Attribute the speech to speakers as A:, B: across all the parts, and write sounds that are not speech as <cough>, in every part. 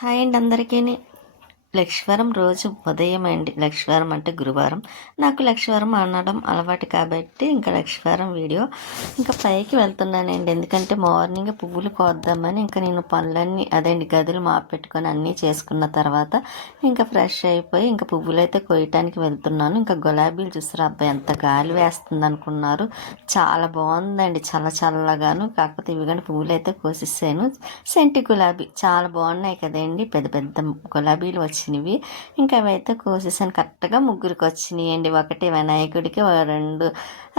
A: Hi అండి అందరికీ లక్ష్వరం రోజు ఉదయం అండి. లక్ష్వరం అంటే గురువారం. నాకు లక్ష్వరం అనడం అలవాటు కాబట్టి ఇంకా లక్ష్వరం వీడియో ఇంకా పైకి వెళ్తున్నానండి. ఎందుకంటే మార్నింగ్ పువ్వులు కోద్దామని ఇంకా నేను పనులన్నీ అదేంటి గదులు మాపెట్టుకొని అన్నీ చేసుకున్న తర్వాత ఇంకా ఫ్రెష్ అయిపోయి ఇంకా పువ్వులు అయితే కోయటానికి వెళ్తున్నాను. ఇంకా గులాబీలు చూసారు? అబ్బాయి ఎంత గాలి వేస్తుంది అనుకున్నారు చాలా బాగుందండి చల్ల చల్లగాను. కాకపోతే ఇవి కానీ పువ్వులు అయితే కోసిస్తాను సెంటి గులాబీ చాలా బాగున్నాయి కదండి. పెద్ద పెద్ద గులాబీలు వచ్చినవి. ఇంకా అవైతే కోసేసాను. కరెక్ట్గా ముగ్గురికి వచ్చినాయి అండి ఒకటి వినాయకుడికి రెండు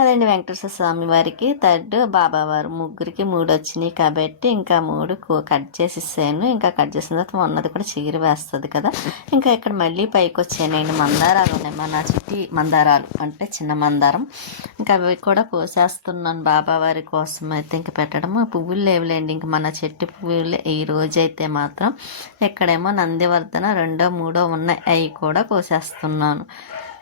A: అదండి వెంకటేశ్వర స్వామి వారికి థర్డ్ బాబావారు ముగ్గురికి మూడు వచ్చినాయి కాబట్టి ఇంకా మూడు కట్ చేసి ఇస్తాను ఇంకా కట్ చేసిన తర్వాత మొన్నది కూడా చీర వేస్తుంది కదా. ఇంకా ఇక్కడ మళ్ళీ పైకి వచ్చానండి. మందారాలు ఉన్నాయి మన చుట్టి మందారాలు. అంటే చిన్న మందారం. ఇంకా అవి కూడా కోసేస్తున్నాను బాబావారి కోసం అయితే ఇంకా పెట్టడము. పువ్వులు లేవులేండి. ఇంకా మన చెట్టు పువ్వులు ఈ రోజు అయితే మాత్రం. ఇక్కడేమో నందివర్ధన రెండో మూడో ఉన్నాయి. అవి కూడా కోసేస్తున్నాను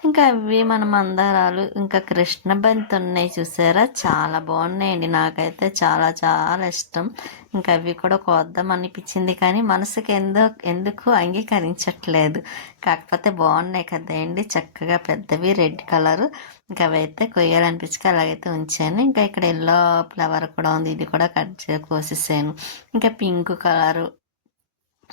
A: ఇంకా అవి మన మందారాలు ఇంకా కృష్ణ బంతి ఉన్నాయి చూసారా? చాలా బాగున్నాయండి. నాకైతే చాలా చాలా ఇష్టం. ఇంకా అవి కూడా కోద్దాం అనిపించింది కానీ మనసుకి ఎందో ఎందుకు అంగీకరించట్లేదు. కాకపోతే బాగున్నాయి కదండి చక్కగా పెద్దవి రెడ్ కలర్. ఇంకా అవైతే కొయ్యాలనిపించి అలాగైతే ఉంచాను. ఇంకా ఇక్కడ ఎల్లో ఫ్లవర్ కూడా ఉంది. ఇది కూడా కట్ చే కోసేసాను. ఇంకా పింక్ కలరు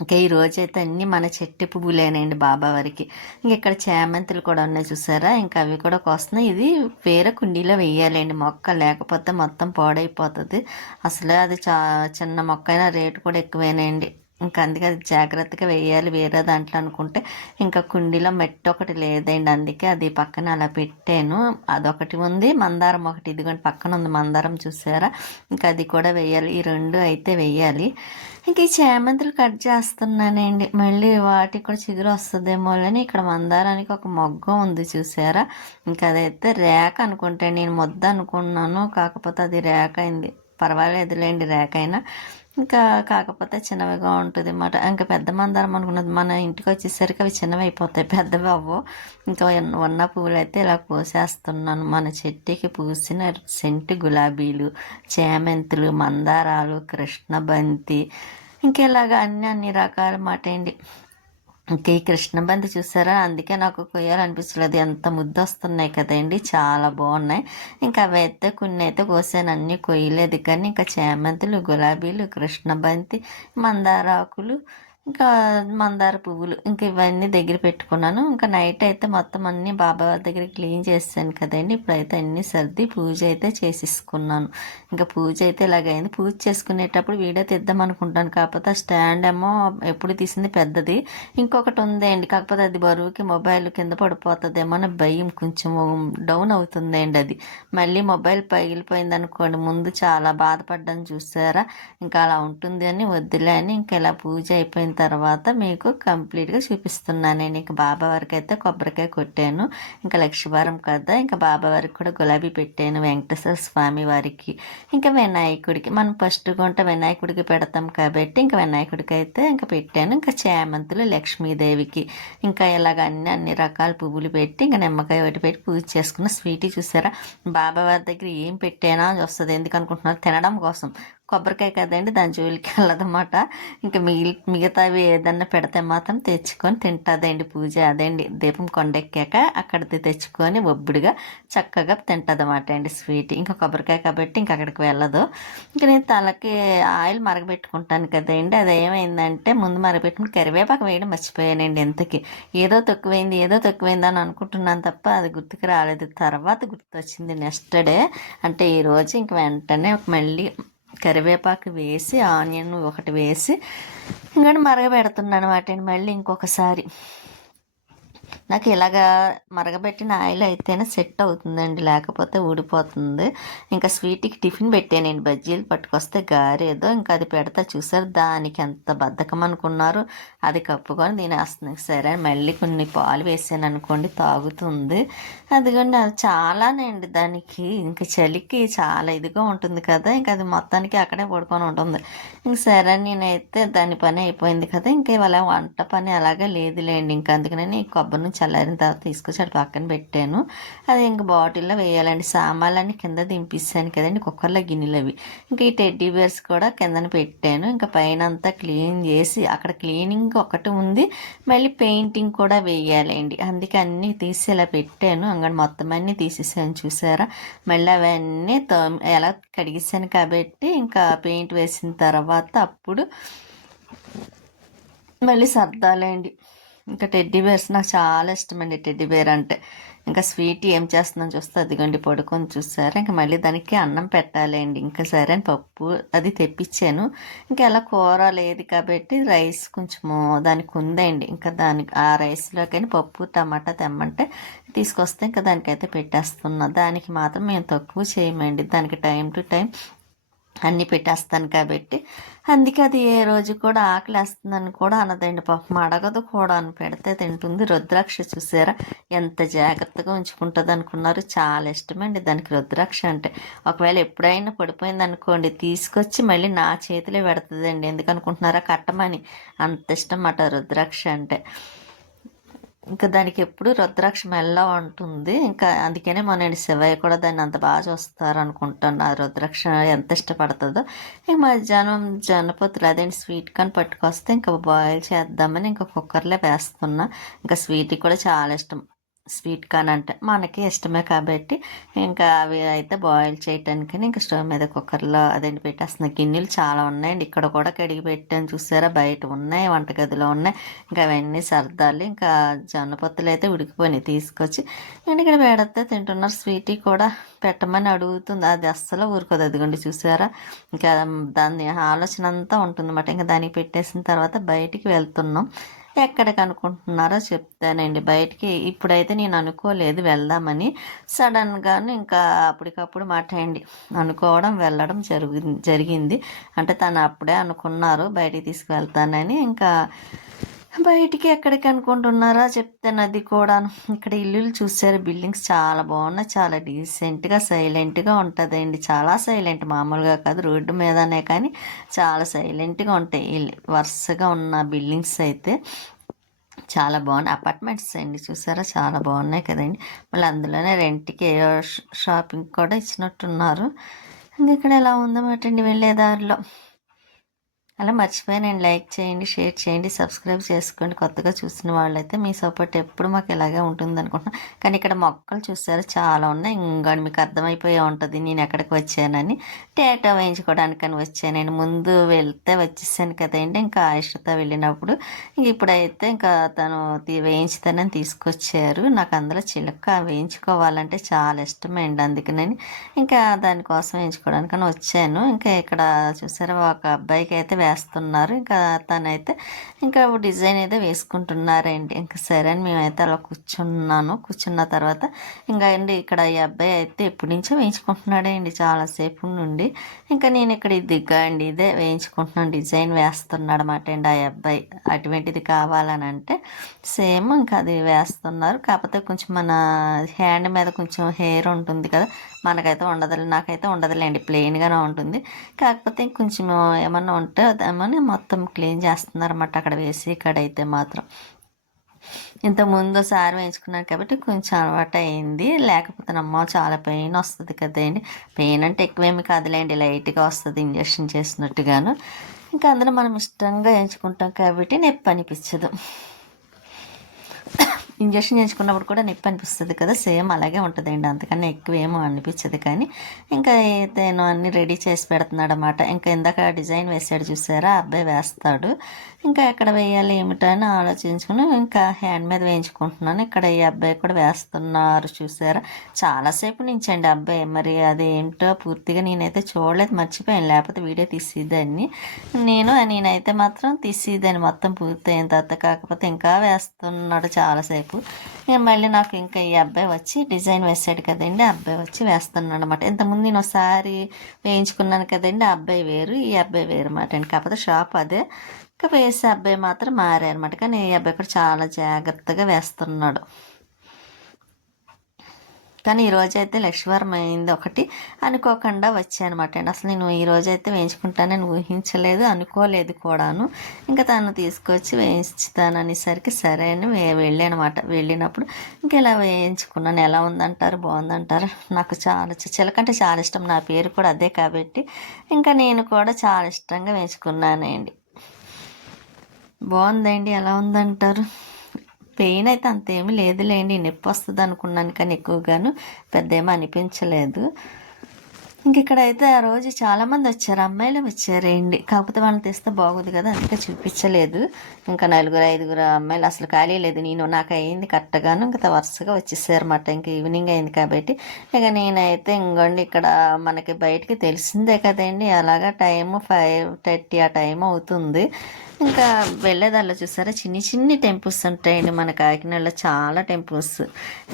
A: ఇంకా ఈ రోజైతే అయితే అన్ని మన చెట్టు పువ్వులేనండి బాబా వారికి. ఇంక ఇక్కడ చేమంతులు కూడా ఉన్నాయి చూసారా? ఇంకా అవి కూడా కోస్తున్నాయి. ఇది వేరే కుండీలో వేయాలండి. మొక్క లేకపోతే మొత్తం పాడైపోతుంది. అసలు అది చా చిన్న మొక్క అయినా రేటు కూడా ఎక్కువేనండి. ఇంకా అందుకే అది జాగ్రత్తగా వేయాలి. వేరే దాంట్లో అనుకుంటే ఇంకా కుండీలో మెట్టు ఒకటి లేదండి. అందుకే అది పక్కన అలా పెట్టాను. అదొకటి ఉంది. మందారం ఒకటి. ఇదిగోండి పక్కన ఉంది మందారం చూసారా? ఇంకా అది కూడా వేయాలి. ఈ రెండు అయితే వేయాలి. ఇంక ఈ చేమంతులు కట్ చేస్తున్నానండి. మళ్ళీ వాటికి కూడా చిగురు వస్తుందేమో అని ఇక్కడ మందారానికి ఒక మొగ్గ ఉంది చూసారా? ఇంకా అదైతే రేక అనుకుంటే. నేను మొద్ద అనుకున్నాను. కాకపోతే అది రేక అయింది. పర్వాలేదులేండి రేక అయినా. ఇంకా కాకపోతే చిన్నవిగా ఉంటుంది అన్నమాట. ఇంకా పెద్ద మందారం అనుకున్నది మన ఇంటికి వచ్చేసరికి అవి చిన్నవి అయిపోతాయి పెద్దవి అవ్వవు ఇంకా ఉన్న- పువ్వులు అయితే ఇలా పోసేస్తున్నాను మన చెట్టుకి పూసిన సెంటు గులాబీలు చేమంతులు మందారాలు కృష్ణబంతి ఇంకా ఇలాగ అన్ని అన్ని రకాల మాట అండి. ఓకే ఈ కృష్ణబంతి చూసారా? అందుకే నాకు కొయ్యాలనిపించలేదు ఎంత ముద్దు వస్తున్నాయి కదండి. చాలా బాగున్నాయి. ఇంకా అవి అయితే కొన్ని అయితే కోసాను. అన్నీ కొయ్యలేదు. కానీ ఇంకా చేమంతులు గులాబీలు కృష్ణబంతి మందారాకులు ఇంకా మందార పువ్వులు ఇంకా ఇవన్నీ దగ్గర పెట్టుకున్నాను. ఇంకా నైట్ అయితే మొత్తం అన్ని బాబా దగ్గర క్లీన్ చేస్తాను కదండి. ఇప్పుడైతే అన్ని సర్ది పూజ అయితే చేసేసుకున్నాను. ఇంకా పూజ అయితే ఇలాగైంది. పూజ చేసుకునేటప్పుడు వీడియో తీద్దాం అనుకుంటాను. కాకపోతే ఆ స్టాండ్ ఏమో ఎప్పుడు తీసింది పెద్దది. ఇంకొకటి ఉందండి. కాకపోతే అది బరువుకి మొబైల్ కింద పడిపోతుందేమో అని భయం కొంచెం డౌన్ అవుతుందండి అది. మళ్ళీ మొబైల్ పగిలిపోయింది అనుకోండి. ముందు చాలా బాధపడ్డాను. చూసారా? ఇంకా అలా ఉంటుంది అని వద్దులే అని ఇంకా ఇలా పూజ అయిపోయింది తర్వాత మీకు కంప్లీట్గా చూపిస్తున్నాను. నేను ఇంకా బాబా వారికి అయితే కొబ్బరికాయ కొట్టాను. ఇంకా లక్ష్మీవారం కదా ఇంకా బాబా వారికి కూడా గులాబీ పెట్టాను. వెంకటేశ్వర స్వామి వారికి ఇంకా వినాయకుడికి. మనం ఫస్ట్ గుంట వినాయకుడికి పెడతాం కాబట్టి ఇంకా వినాయకుడికి అయితే ఇంకా పెట్టాను. ఇంకా చేమంతులు లక్ష్మీదేవికి. ఇంకా ఇలాగ అన్ని అన్ని రకాల పువ్వులు పెట్టి ఇంకా నిమ్మకాయ ఒకటి పెట్టి పూజ చేసుకున్న స్వీట్ చూసారా? బాబా వారి దగ్గర ఏం పెట్టానా అని వస్తుంది. ఎందుకు అనుకుంటున్నారు తినడం కోసం. కొబ్బరికాయ కదండి దాని జోలికి వెళ్ళదన్నమాట. ఇంకా మిగిలి మిగతావి ఏదన్నా పెడితే మాత్రం తెచ్చుకొని తింటుందండి పూజ. అదండి దీపం కొండెక్కాక అక్కడిది తెచ్చుకొని ఒబ్బుడిగా చక్కగా తింటుందన్నమాట అండి స్వీట్. ఇంకా కొబ్బరికాయ కాబట్టి ఇంక అక్కడికి వెళ్ళదు. ఇంకా నేను తలకి ఆయిల్ మరగబెట్టుకుంటాను కదండి. అది ఏమైందంటే ముందు మరగబెట్టుకుని కరివేపాకు వేయడం మర్చిపోయానండి ఎంతకి ఏదో తక్కువైంది ఏదో తక్కువైంది అని అనుకుంటున్నాను తప్ప అది గుర్తుకు రాలేదు. తర్వాత గుర్తొచ్చింది నెక్స్ట్ డే. అంటే ఈరోజు ఇంక వెంటనే ఒక మళ్ళీ కరివేపాకు వేసి ఆనియన్ ఒకటి వేసి ఇంకా మరగబెడుతున్నాను వాటిని మళ్ళీ ఇంకొకసారి. నాకు ఇలాగా మరగబెట్టిన ఆయిల్ అయితేనే సెట్ అవుతుందండి లేకపోతే ఊడిపోతుంది. ఇంకా స్వీట్కి టిఫిన్ పెట్టానండి బజ్జీలు పట్టుకొస్తే గారేదో ఇంకా అది పెడతా చూసారు దానికి ఎంత బద్ధకం అనుకున్నారు అది కప్పుకొని తినేస్తుంది. సరే మళ్ళీ కొన్ని పాలు వేసాను అనుకోండి తాగుతుంది. అదిగోండి అది చాలానండి దానికి. ఇంకా చలికి చాలా ఇదిగా ఉంటుంది కదా ఇంకా అది మొత్తానికి అక్కడే పడుకొని ఉంటుంది. ఇంక సరే నేనైతే దాని పని అయిపోయింది కదా ఇంకా ఇవాళ వంట పని అలాగే లేదులేండి. ఇంకా అందుకనే కొబ్బరి ఫ్రిడ్జ్లో నుంచి చల్లారిన తర్వాత తీసుకొచ్చి అటు పక్కన పెట్టాను. అది ఇంక బాటిల్లో వేయాలండి. సామాన్లన్నీ కింద దింపిస్తాను కదండి కుక్కర్లో గిన్నెలు అవి ఇంకా ఈ టెడ్డీ బేర్స్ కూడా కిందన పెట్టాను. ఇంకా పైన అంతా క్లీన్ చేసి అక్కడ క్లీనింగ్ ఒకటి ఉంది. మళ్ళీ పెయింటింగ్ కూడా వేయాలండి. అందుకే అన్నీ తీసి ఇలా పెట్టాను. అంగడి మొత్తం అన్నీ తీసేసాను చూసారా? మళ్ళీ అవన్నీ ఎలా కడిగిస్తాను కాబట్టి ఇంకా పెయింట్ వేసిన తర్వాత అప్పుడు మళ్ళీ సర్దాలండి. ఇంకా టెడ్డీ బేర్స్ నాకు చాలా ఇష్టమండి టెడ్డీ బేర్ అంటే. ఇంకా స్వీట్ ఏం చేస్తుందని చూస్తే అదిగండి పడుకొని చూసారా. ఇంకా మళ్ళీ దానికి అన్నం పెట్టాలండి. ఇంకా సరే అని పప్పు అది తెప్పించాను. ఇంకా ఎలా కూర లేదు కాబట్టి రైస్ కొంచెము దానికి ఉందండి. ఇంకా దానికి ఆ రైస్లోకైనా పప్పు టమాటా తెమ్మంటే తీసుకొస్తే ఇంకా దానికైతే పెట్టేస్తున్నా. దానికి మాత్రం మేము తక్కువ చేయమండి. దానికి టైం టు టైం అన్నీ పెట్టేస్తాను కాబట్టి అందుకే అది ఏ రోజు కూడా ఆకలి వేస్తుందని కూడా అనదండి. పాపం అడగదు కూడా అని పెడితే తింటుంది. రుద్రాక్ష చూసారా? ఎంత జాగ్రత్తగా ఉంచుకుంటుంది అనుకున్నారు. చాలా ఇష్టమండి దానికి రుద్రాక్ష అంటే. ఒకవేళ ఎప్పుడైనా పడిపోయింది అనుకోండి తీసుకొచ్చి మళ్ళీ నా చేతిలో పెడుతుందండి. ఎందుకనుకుంటున్నారా కట్టమని. అంత ఇష్టం అన్నమాట రుద్రాక్ష అంటే. ఇంకా దానికి ఎప్పుడు రుద్రాక్ష మెల్ల ఉంటుంది ఇంకా అందుకనే మన శివయ్య కూడా దాన్ని అంత బాగా చూస్తారు అనుకుంటాను ఆ రుద్రాక్ష ఎంత ఇష్టపడుతుందో. ఇంక మధ్యాహ్నం జనపతులు అదేంటి స్వీట్ కానీ పట్టుకొస్తే ఇంకా బాయిల్ చేద్దామని ఇంకా కుక్కర్లో వేస్తున్నా. ఇంకా స్వీట్ కూడా చాలా ఇష్టం. స్వీట్ కార్న్ అంటే మనకి ఇష్టమే కాబట్టి ఇంకా అవి అయితే బాయిల్ చేయటానికి ఇంకా స్టవ్ మీద కుక్కర్లో అదేంటి పెట్టేస్తున్న గిన్నెలు చాలా ఉన్నాయండి. ఇక్కడ కూడా కడిగి పెట్టాను చూసారా? బయట ఉన్నాయి వంటగదిలో ఉన్నాయి. ఇంకా అవన్నీ సర్దాలి. ఇంకా జొన్నపొత్తులు అయితే ఉడికిపోయినాయి. తీసుకొచ్చి నేను ఇక్కడ పెడితే తింటున్నారు. స్వీట్ కూడా పెట్టమని అడుగుతుంది. అది అస్సలు ఊరుకోదు. అదిగోండి చూసారా? ఇంకా దాని ఆలోచన అంతా ఉంటుంది అన్నమాట ఇంకా దానికి పెట్టేసిన తర్వాత బయటికి వెళ్తున్నాం. ఎక్కడికి అనుకుంటున్నారో చెప్తానండి. బయటికి ఇప్పుడైతే నేను అనుకోలేదు వెళ్దామని. సడన్గాను ఇంకా అప్పటికప్పుడు మాట్లాడండి అనుకోవడం వెళ్ళడం జరుగు జరిగింది. అంటే తను అప్పుడే అనుకున్నారు బయటికి తీసుకువెళ్తానని. ఇంకా బయటికి ఎక్కడికి అనుకుంటున్నారా? చెప్తే నది కూడా ఇక్కడ ఇల్లులు చూసారు బిల్డింగ్స్ చాలా బాగున్నాయి. చాలా డీసెంట్గా సైలెంట్గా ఉంటుందండి. చాలా సైలెంట్. మామూలుగా కాదు. రోడ్డు మీదనే కానీ చాలా సైలెంట్గా ఉంటాయి. వరుసగా ఉన్న బిల్డింగ్స్ అయితే చాలా బాగున్నాయి. అపార్ట్మెంట్స్ అండి. చూసారా? చాలా బాగున్నాయి కదండి. మళ్ళీ అందులోనే రెంట్కి షాపింగ్ కూడా ఇచ్చినట్టున్నారు. ఇక్కడ ఎలా ఉందన్నమాట అండి? వెళ్ళే దారిలో అలా మర్చిపోయానండి లైక్ చేయండి షేర్ చేయండి సబ్స్క్రైబ్ చేసుకోండి. కొత్తగా చూసిన వాళ్ళైతే మీ సపోర్ట్ ఎప్పుడు మాకు ఇలాగే ఉంటుంది అనుకుంటున్నాను కానీ ఇక్కడ మొక్కలు చూసారు? చాలా ఉన్నాయి. ఇంకా మీకు అర్థమైపోయే ఉంటుంది. నేను ఎక్కడికి వచ్చానని టేటా వేయించుకోవడానికి వచ్చాను. నేను ముందు వెళ్తే వచ్చేసాను కదండి ఇంకా ఆయుష్తో వెళ్ళినప్పుడు. ఇప్పుడైతే ఇంకా తను వేయించుతానని తీసుకొచ్చారు. నాకు అందులో చిలక వేయించుకోవాలంటే చాలా ఇష్టమైంది అందుకనని ఇంకా దానికోసం వేయించుకోవడానికని వచ్చాను. ఇంకా ఇక్కడ చూసారా ఒక అబ్బాయికి అయితే వేస్తున్నారు. ఇంకా తనైతే ఇంకా డిజైన్ అయితే వేసుకుంటున్నారండి. ఇంకా సరే అని మేమైతే అలా కూర్చున్నాను. కూర్చున్న తర్వాత ఇంకా అండి ఇక్కడ ఈ అబ్బాయి అయితే ఎప్పటి నుంచో వేయించుకుంటున్నాడండి. చాలాసేపు నుండి. ఇంకా నేను ఇక్కడ ఇది అండి. ఇదే వేయించుకుంటున్నాను. డిజైన్ వేస్తున్నాడు అనమాట అండి ఆ అబ్బాయి. అటువంటిది కావాలని అంటే సేమ్ ఇంకా అది వేస్తున్నారు. కాకపోతే కొంచెం మన హ్యాండ్ మీద కొంచెం హెయిర్ ఉంటుంది కదా. మనకైతే ఉండదు నాకైతే ఉండదులేండి. ప్లెయిన్గానే ఉంటుంది. కాకపోతే కొంచెం ఏమన్నా ఉంటే అదేమని మొత్తం క్లీన్ చేస్తున్నారన్నమాట అక్కడ వేసి ఇక్కడ అయితే మాత్రం. ఇంతకుముందు సారి వేయించుకున్నాను కాబట్టి కొంచెం అలవాటు అయింది. లేకపోతే అమ్మ చాలా పెయిన్ వస్తుంది కదండి పెయిన్ అంటే ఎక్కువేమి కాదులేండి లైట్గా వస్తుంది ఇంజక్షన్ చేసినట్టుగాను ఇంకా అందులో మనం ఇష్టంగా వేయించుకుంటాం కాబట్టి నొప్పి అనిపించదు ఇంజక్షన్ చేయించుకున్నప్పుడు కూడా నొప్పి అనిపిస్తుంది కదా సేమ్ అలాగే ఉంటుందండి. అంతకన్నా ఎక్కువ ఏమో అనిపించదు కానీ ఇంకా నేను అన్ని రెడీ చేసి పెడుతున్నాడు అనమాట ఇంకా ఇందాక డిజైన్ వేసాడు చూసారా అబ్బాయి వేస్తాడు. ఇంకా ఎక్కడ వేయాలి ఏమిటో అని ఆలోచించుకుని ఇంకా హ్యాండ్ మీద వేయించుకుంటున్నాను. ఇక్కడ ఈ అబ్బాయి కూడా వేస్తున్నారు చూసారా. చాలాసేపు నుంచి అండి అబ్బాయి. మరి అది ఏంటో పూర్తిగా నేనైతే చూడలేదు మర్చిపోయాను. లేకపోతే వీడియో తీసేదాన్ని. నేను నేనైతే మాత్రం తీసేదాన్ని మొత్తం పూర్తయిన తర్వాత. కాకపోతే ఇంకా వేస్తున్నాడు చాలాసేపు సేపు నేను మళ్ళీ నాకు ఇంకా ఈ అబ్బాయి వచ్చి డిజైన్ వేసాడు కదండి ఆ అబ్బాయి వచ్చి వేస్తున్నాడు అనమాట ఇంతకుముందు నేను ఒకసారి వేయించుకున్నాను కదండి ఆ అబ్బాయి వేరు ఈ అబ్బాయి వేరు అనమాట అండి. కాకపోతే షాప్ అదే. ఇంకా వేసే అబ్బాయి మాత్రం మారారనమాట కానీ ఈ అబ్బాయి కూడా చాలా జాగ్రత్తగా వేస్తున్నాడు. కానీ ఈ రోజు అయితే లక్ష్మీవారం అయింది ఒకటి అనుకోకుండా వచ్చానమాట అండి. అసలు నేను ఈ రోజు అయితే వేయించుకుంటానని ఊహించలేదు అనుకోలేదు కూడాను. ఇంకా తను తీసుకొచ్చి వేయించుతాను అనేసరికి సరే అని వెళ్ళానమాట. వెళ్ళినప్పుడు ఇంకా ఇలా వేయించుకున్నాను. ఎలా ఉందంటారు బాగుందంటారు? నాకు చాలా చిలకంటే చాలా ఇష్టం. నా పేరు కూడా అదే కాబట్టి ఇంకా నేను కూడా చాలా ఇష్టంగా వేయించుకున్నానండి. బాగుందండి ఎలా ఉందంటారు? పెయిన్ అయితే అంతేమీ లేదులేండి నొప్పి వస్తుంది అనుకున్నాను కానీ ఎక్కువగాను పెద్ద ఏమీ అనిపించలేదు. ఇంక ఇక్కడ అయితే ఆ రోజు చాలామంది వచ్చారు అమ్మాయిలు వచ్చారండి. కాకపోతే వాళ్ళని తెస్తే బాగుంది కదా అందుకే చూపించలేదు. ఇంకా నలుగురు ఐదుగురు అమ్మాయిలు అసలు ఖాళీ లేదు. నేను నాకు అయింది కరెక్ట్గాను ఇంకా వరుసగా వచ్చేసారన్నమాట. ఇంకా ఈవినింగ్ అయింది కాబట్టి. ఇక నేనైతే ఇంకోండి ఇక్కడ మనకి బయటికి తెలిసిందే కదండి. అలాగా టైం ఫైవ్ థర్టీ ఆ టైం అవుతుంది. ఇంకా వెళ్ళేదాల్లో చూసారా? చిన్ని చిన్ని టెంపుల్స్ ఉంటాయండి మన కాకినాడలో. చాలా టెంపుల్స్.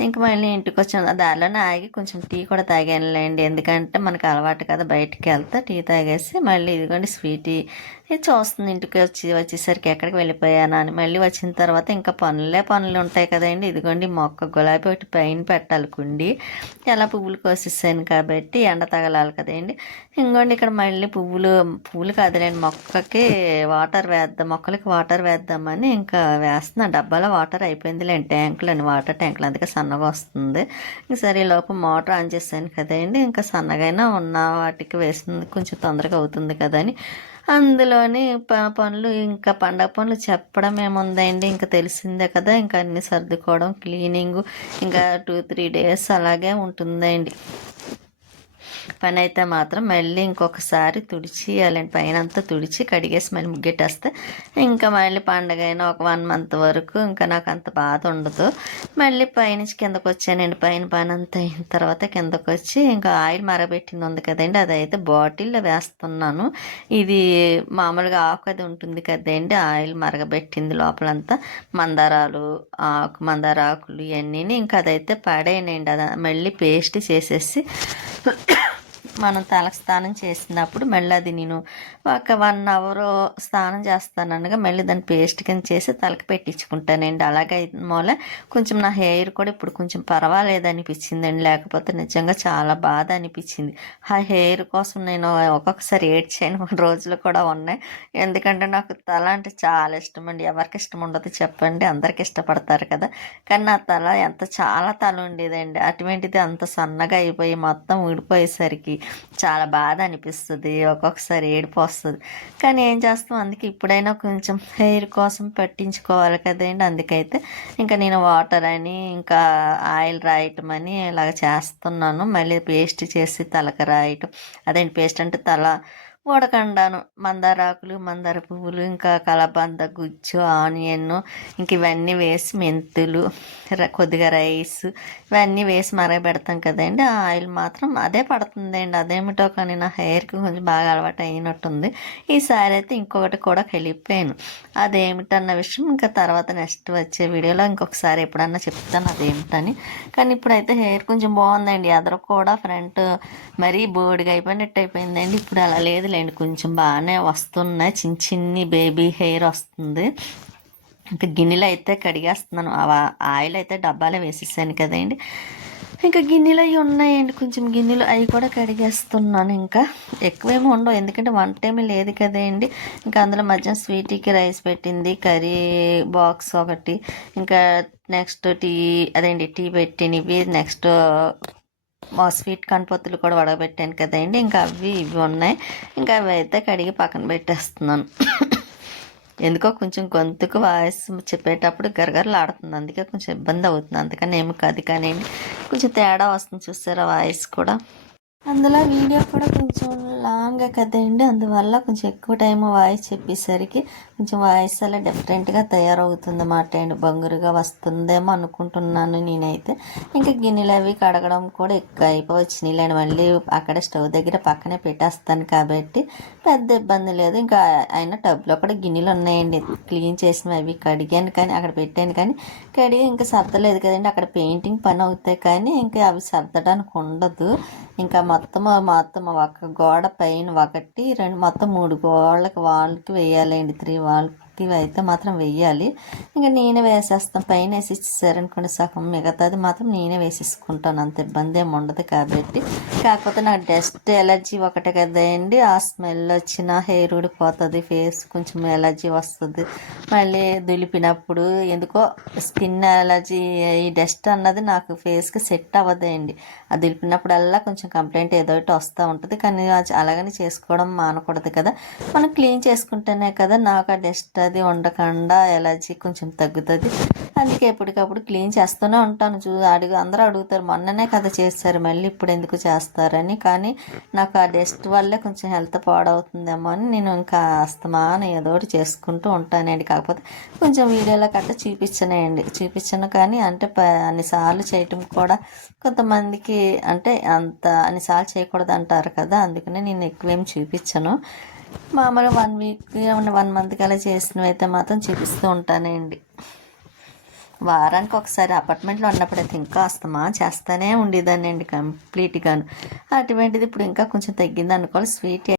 A: ఇంకా మళ్ళీ ఇంటికి వచ్చాను దారిలోనే ఆగి కొంచెం టీ కూడా తాగానులేండి. ఎందుకంటే మనకు అలవాటు కదా బయటికి వెళ్తే టీ తాగేసి మళ్ళీ ఇదిగోండి స్వీట్ ఇది చూస్తుంది ఇంటికి వచ్చి వచ్చేసరికి ఎక్కడికి వెళ్ళిపోయాను అని. మళ్ళీ వచ్చిన తర్వాత ఇంకా పనులే పనులు ఉంటాయి కదండి. ఇదిగోండి మొక్క గులాబీ ఒకటి పైన పెట్టాలి కుండి. ఎలా పువ్వులు కోసేసాను కాబట్టి ఎండ తగలాలి కదండి. ఇంకోండి ఇక్కడ మళ్ళీ పువ్వులు పువ్వులు కాదులేండి. మొక్కకి వాటర్ వేద్దాం మొక్కలకి వాటర్ వేద్దామని ఇంకా వేస్తున్నా. డబ్బాలో వాటర్ అయిపోయిందిలేండి ట్యాంకులు అండి వాటర్ ట్యాంకులు. అందుకే సన్నగా వస్తుంది. ఇంక సరే ఈ లోపు మోటార్ ఆన్ చేశాను కదండి. ఇంకా సన్నగైనా ఉన్న వాటికి వేసింది కొంచెం తొందరగా అవుతుంది కదని అందులోని ప పనులు ఇంకా పండగ పనులు చెప్పడం ఏముందండి? ఇంకా తెలిసిందే కదా. ఇంకా అన్ని సర్దుకోవడం క్లీనింగ్ ఇంకా టూ త్రీ డేస్ అలాగే ఉంటుందండి. పని అయితే మాత్రం మళ్ళీ ఇంకొకసారి తుడిచియాలండి పైన అంతా తుడిచి కడిగేసి మళ్ళీ ముగ్గెట్టేస్తే ఇంకా మళ్ళీ పండగ అయినా ఒక వన్ మంత్ వరకు ఇంకా నాకు అంత బాధ ఉండదు. మళ్ళీ పైనుంచి కిందకు వచ్చానండి. పైన పని అంతా అయిన తర్వాత కిందకు వచ్చి ఇంకా ఆయిల్ మరగబెట్టింది ఉంది కదండి. అదైతే బాటిల్లో వేస్తున్నాను. ఇది మామూలుగా ఆకు అది ఉంటుంది కదండి. ఆయిల్ మరగబెట్టింది లోపలంతా. మందారాలు ఆకు మందార ఆకులు ఇవన్నీ ఇంకా అదైతే పడేయనండి. అది మళ్ళీ పేస్ట్ చేసేసి మనం తలకు స్నానం చేసినప్పుడు మళ్ళీ అది నేను ఒక వన్ అవర్ స్నానం చేస్తాను అనగా మళ్ళీ దాన్ని పేస్ట్ కింద చేసి తలకు పెట్టించుకుంటానండి. అలాగే మూల కొంచెం నా హెయిర్ కూడా ఇప్పుడు కొంచెం పర్వాలేదు అనిపించిందండి. లేకపోతే నిజంగా చాలా బాధ అనిపించింది. ఆ హెయిర్ కోసం నేను ఒక్కొక్కసారి ఏడ్చాను. <laughs> రోజులు కూడా ఉన్నాయి. ఎందుకంటే నాకు తల అంటే చాలా ఇష్టం అండి. ఎవరికి ఇష్టం ఉండదు చెప్పండి. అందరికి ఇష్టపడతారు కదా. కానీ నా తల ఎంత చాలా తల ఉండేదండి. అటువంటిది అంత సన్నగా అయిపోయి మొత్తం ఊడిపోయేసరికి చాలా బాధ అనిపిస్తుంది ఒక్కొక్కసారి ఏడుపు వస్తుంది. కానీ ఏం చేస్తాం? అందుకే ఇప్పుడైనా కొంచెం హెయిర్ కోసం పట్టించుకోవాలి కదండి. అందుకైతే ఇంకా నేను వాటర్ అని ఇంకా ఆయిల్ రాయటం అని ఇలాగ చేస్తున్నాను. మళ్ళీ పేస్ట్ చేసి తలకు రాయటం. అదేంటి పేస్ట్ అంటే తల ఉడకండాను మందార ఆకులు మందార పువ్వులు ఇంకా కలబంద గుజ్జు ఆనియన్ ఇంక ఇవన్నీ వేసి మెంతులు ర- కొద్దిగా రైస్ ఇవన్నీ వేసి మరగబెడతాం కదండి. ఆ ఆయిల్ మాత్రం అదే పడుతుందండి. అదేమిటో కానీ నా హెయిర్కి కొంచెం బాగా అలవాటు అయినట్టుంది. ఈసారి అయితే ఇంకొకటి కూడా కలిపాను. అదేమిటన్న విషయం ఇంకా తర్వాత నెక్స్ట్ వచ్చే వీడియోలో ఇంకొకసారి ఎప్పుడన్నా చెప్తాను అదేమిటని. కానీ ఇప్పుడైతే హెయిర్ కొంచెం బాగుందండి. ఎదరు కూడా ఫ్రంట్ మరీ బోర్డుగా అయిపోయినట్టు అయిపోయిందండి. ఇప్పుడు అలా లేదు లేండి కొంచెం బాగానే వస్తున్నాయి. చిన్న చిన్ని బేబీ హెయిర్ వస్తుంది. ఇంకా గిన్నెలో అయితే కడిగేస్తున్నాను. ఆ ఆయిల్ అయితే డబ్బాలో వేసేసాను కదండి. ఇంకా గిన్నెలు అవి ఉన్నాయండి. కొంచెం గిన్నెలు అవి కూడా కడిగేస్తున్నాను. ఇంకా ఎక్కువేమి ఉండవు. ఎందుకంటే వంట ఏమీ లేదు కదండి. ఇంకా అందులో మధ్యాహ్నం స్వీట్కి రైస్ పెట్టింది. కర్రీ బాక్స్ ఒకటి. ఇంకా నెక్స్ట్ టీ అదేంటి టీ పెట్టినవి. నెక్స్ట్ మా స్వీట్ కణపత్తులు కూడా వడగబెట్టాను కదండి. ఇంకా అవి ఇవి ఉన్నాయి. ఇంకా అవి అయితే కడిగి పక్కన పెట్టేస్తున్నాను. ఎందుకో కొంచెం గొంతుకు వాయిస్ చెప్పేటప్పుడు గరగరలాడుతుంది. అందుకే కొంచెం ఇబ్బంది అవుతుంది. అందుకని ఏమి కాదు కానీ కొంచెం తేడా వస్తుంది చూసారా వాయిస్ కూడా. అందులో వీడియో కూడా కొంచెం లాంగ్ కదండి అందువల్ల కొంచెం ఎక్కువ టైం వాయిస్ చెప్పేసరికి కొంచెం వాయిస్ అలా డిఫరెంట్గా తయారవుతుంది మాట అండి. బంగురుగా వస్తుందేమో అనుకుంటున్నాను నేనైతే. ఇంకా గిన్నెలు అవి కడగడం కూడా ఎక్కువ అయిపోవచ్చినాయి లేని మళ్ళీ అక్కడ స్టవ్ దగ్గర పక్కనే పెట్టేస్తాను కాబట్టి పెద్ద ఇబ్బంది లేదు. ఇంకా అయినా టబ్లో కూడా గిన్నెలు ఉన్నాయండి. క్లీన్ చేసినవి అవి కడిగాను కానీ అక్కడ పెట్టాను కానీ కడిగి ఇంకా సర్దలేదు కదండి. అక్కడ పెయింటింగ్ పని అవుతాయి కానీ ఇంకా అవి సర్దడానికి ఉండదు. ఇంకా మొత్తం మొత్తం ఒక గోడ పైన ఒకటి రెండు మొత్తం మూడు గోడలకు వాళ్ళకి వేయాలండి త్రీ వాల్ ఇవి అయితే మాత్రం వెయ్యాలి. ఇంకా నేనే వేసేస్తాను పైన వేసి ఇచ్చేసారనుకోండి సగం మిగతాది మాత్రం నేనే వేసేసుకుంటాను. అంత ఇబ్బంది ఏమి ఉండదు కాబట్టి. కాకపోతే నాకు డస్ట్ ఎలర్జీ ఒకటే కదండి. ఆ స్మెల్ వచ్చిన హెయిర్ ఊడిపోతుంది ఫేస్ కొంచెం ఎలర్జీ వస్తుంది. మళ్ళీ దులిపినప్పుడు ఎందుకో స్కిన్ ఎలర్జీ ఈ డస్ట్ అన్నది నాకు ఫేస్కి సెట్ అవ్వదండి. అది దులిపినప్పుడల్లా కొంచెం కంప్లైంట్ ఏదో ఒకటి వస్తూ ఉంటుంది. కానీ అలాగని చేసుకోవడం మానకూడదు కదా. మనం క్లీన్ చేసుకుంటేనే కదా నాకు ఆ డస్ట్ అది ఉండకుండా ఎలర్జీ కొంచెం తగ్గుతుంది. అందుకే ఎప్పటికప్పుడు క్లీన్ చేస్తూనే ఉంటాను. చూ అడుగు అందరూ అడుగుతారు మొన్ననే కదా చేస్తారు మళ్ళీ ఇప్పుడు ఎందుకు చేస్తారని. కానీ నాకు ఆ డస్ట్ వల్లే కొంచెం హెల్త్ పాడవుతుందేమో అని నేను ఇంకా అస్తమాన ఏదో ఒకటి చేసుకుంటూ ఉంటానండి. కాకపోతే కొంచెం వీడియోలో కట్ట చూపించనేయండి చూపించను. కానీ అంటే ప అన్నిసార్లు చేయటం కూడా కొంతమందికి అంటే అంత అన్నిసార్లు చేయకూడదు అంటారు కదా అందుకనే నేను ఎక్కువేం చూపించను. మామూలుగా వన్ వీక్ వన్ మంత్ అలా చేసినవి అయితే మాత్రం చూపిస్తూ ఉంటానండి. వారానికి ఒకసారి అపార్ట్మెంట్లో ఉన్నప్పుడైతే ఇంకా అస్తమా చేస్తానే ఉండేదాన్ని అండి కంప్లీట్గాను అటువంటిది ఇప్పుడు ఇంకా కొంచెం తగ్గింది అనుకోవాలి స్వీట్